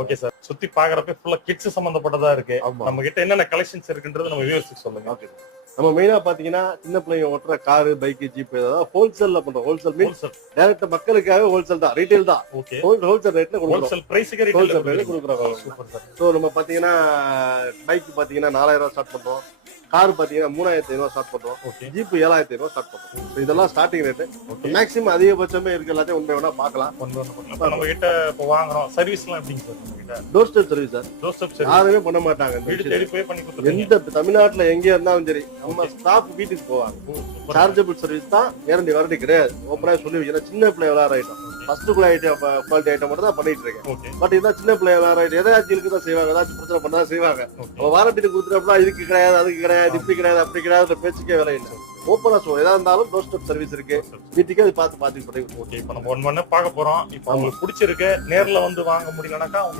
Okay sir. சுத்தி பாக்குறப்ப ஃபுல்லா கிட்ஸ் சம்பந்தப்பட்டதா இருக்கு. ஆமா. நம்ம கிட்ட என்னென்ன கலெக்ஷன்ஸ் இருக்குன்றது நம்ம வியூவர்ஸ்க்கு சொல்லுங்க. ஓகே. நம்ம மெயினா பாத்தீங்கன்னா சின்ன பிள்ளைங்க ஓட்டுற காரு, பைக், ஜீப் ஏதாவது ஹோல்சேல்ல பண்றோம். Wholesale means wholesale. டைரக்ட் மக்களுக்காக ஹோல்சேல் தான், ரீட்டைல் தான். ஓகே. ஹோல்சேல் ரேட்ல கொடுக்குறோம். ஹோல்சேல் பிரைஸ்க்கு ஹோல்சேல் ரீட்டைல் ரேட்ல கொடுக்குறோம். Super sir. ஸோ நம்ம பாத்தீங்கன்னா பைக் பாத்தீங்கன்னா 4000 ஸ்டார்ட் பண்றோம். கார் பாத்தீங்கன்னா 3500 ஸ்டார்ட் பண்றோம். ஓகே. ஜீப் 7500 ஸ்டார்ட் பண்றோம். So இதெல்லாம் ஸ்டார்டிங் ரேட். ஓகே. மேக்ஸிமம் அதிகபட்சமே இருக்கு, எல்லாத்தையும் உண்மை வேணா பார்க்கலாம். ஒண்ணு இப்ப நம்ம கிட்ட இப்ப வாங்குறோம். சர்வீஸ்லாம் எப்படிங்க சார் நம்ம கிட்ட? Door step service sir. Door step service. யாருமே பண்ண மாட்டாங்க இந்த வீடு விஷயத்தை. தேடி போய் பண்ணி கொடுத்துருவீங்க. எந்த தமிழ்நாட்டுல எங்க இருந்தாலும் சரி நம்ம ஸ்டாஃப் வீட்டுக்கு போவாங்க. சார்ஜபிள் சர்வீஸ் தான், வாரண்டி கிடையாது. ஓப்பனா சொல்லி வைக்கிறேன். சின்ன பிள்ளை விளையாடுற ஐட்டம், ஃபர்ஸ்ட் குவாலிட்டி ஐட்டம் மட்டும் தான் பண்ணிட்டு இருக்கேன். ஓகே. பட் இதான் சின்ன பிள்ளை விளையாடுற ஐட்டம், எதாச்சும் இருக்கு தான் செய்வாங்க, ஏதாச்சும் பிரச்சனை பண்ணா செய்வாங்க. ஓகே. வாரண்டி கொடுத்துட்டா இதுக்கு கிடையாது, அதுக்கு கிடையாது, இப்படி கிடையாது, அப்படி கிடையாது, பேச்சுக்கே வேலை இல்லை. ஓப்பனா எதா இருந்தாலும் டோர் ஸ்டெப் சர்வீஸ் இருக்கு. வீட்டுக்கே அது பார்த்து பண்ணி. ஓகே. இப்ப நம்ம ஒண்ணு பார்க்க போறோம். இப்ப உங்களுக்கு பிடிச்சிருக்கு, நேர்ல வந்து வாங்க முடியலனாக்கா